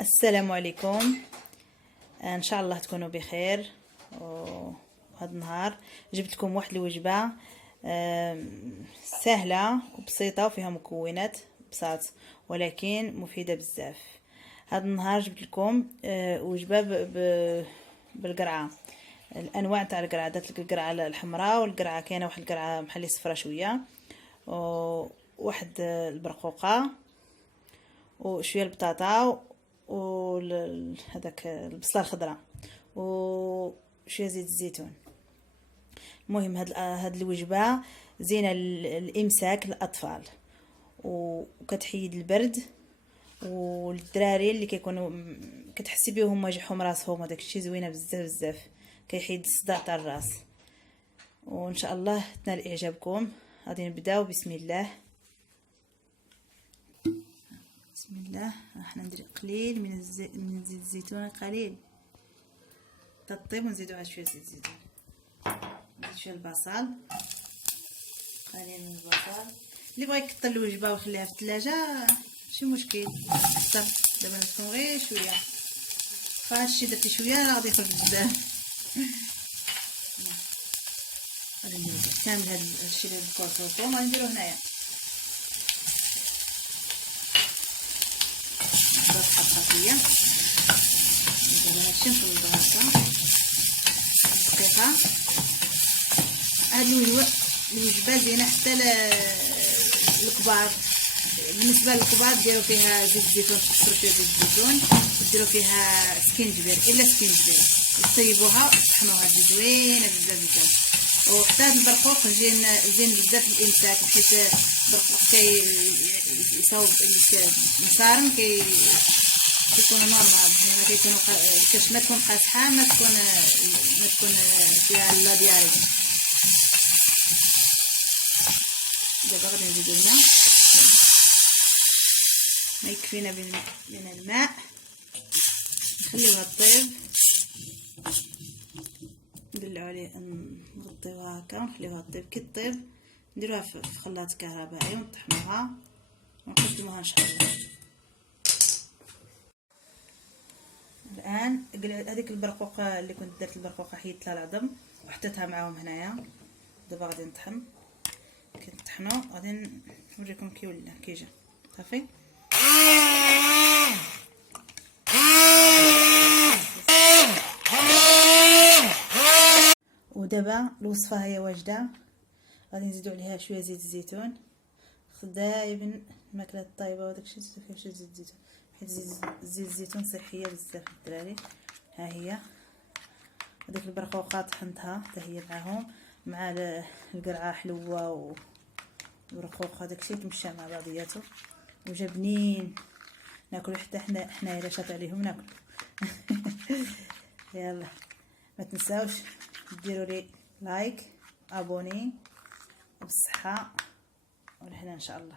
السلام عليكم. ان شاء الله تكونوا بخير. وهذا النهار جبت لكم واحد الوجبه سهله وبسيطه وفيها مكونات بساط ولكن مفيده بزاف. هذا النهار جبت لكم وجبه بالقرعه. الانواع تاع القرعه، درت لك القرعه الحمراء والقرعه كاينه واحد القرعه محلي صفرا شويه، وواحد البرقوقه وشويه البطاطا هذاك البصله الخضراء وشويه زيت الزيتون. المهم هاد الوجبه زينه الامساك للاطفال وكتحيد البرد، والدراري اللي كيكونوا كتحسي بهم هما يجحهم راسهم هذاك الشيء زوينه بزاف بزاف، كيحيد الصداع تاع الراس. وان شاء الله تنال اعجابكم. غادي نبداو بسم الله. بسم الله. راح ندير قليل من زيت الزيتون، قليل تطيب، ونزيدو عاد شويه زيت الزيتون. نزيد شويه البصل، قليل من البصل. اللي بغى يكثر الوجبه ويخليها في الثلاجه ماشي مشكل، كثر. دابا نكون غير شويه، فهادشي درتي شويه راه غادي يخرج بزاف. غادي نديرو كامل هاد الشيء اللي ذكرتو غادي نديروه هنايا. خطيه نديرو هادشي نخلطو هكا دقيقه. هاد الوجبه زينه حتى الكبار. بالنسبه للكبار ديروا فيها زيت الزيتون، تكسروا فيها زيت الزيتون وديروا فيها سكينجبير الا سكينجبير، طيبوها وطحنوها زوينه بزاف بزاف. وحتى هاد البرقوق زين بزاف للامساك، حيت البرقوق كيصاوب المصارم كيكونوا نورمال، يعني ما كيكونوا كاش ما تكون قاصحه ما تكون فيها لا دياري. دابا غادي نزيدو الماء، ما يكفينا من الماء، نخليوها طيب، ندلعو عليه، نغطيوها هكا ونخليوها طيب. كي طيب نديروها في خلاط كهربائي ونطحنوها ونقدموها ان شاء الله. الان هذيك البرقوقه اللي كنت درت البرقوقه حيدت لها العظم وحطيتها معاهم هنايا. دابا غادي نطحن، كي نطحنو غادي نوريكم كي ولا كي جا صافي. ودابا الوصفه هي واجده. غادي نزيدو عليها شويه زيت الزيتون، دايما الماكله الطايبه وداك الشيء نزيدو فيها شويه زيت الزيتون، حيت زيت الزيتون صحيه بزاف للدراري. ها هي هذيك البرقوقات طحنتها حتى هي معاهم، مع القرعه حلوه ورقوق، هذاك الشيء تمشى مع بعضياته وجا بنين. ناكلو حتى حنا الا شاط عليهم ناكلو. يلا ما تنساوش ديروا لي لايك، ابوني، وبالصحه والهنا ان شاء الله.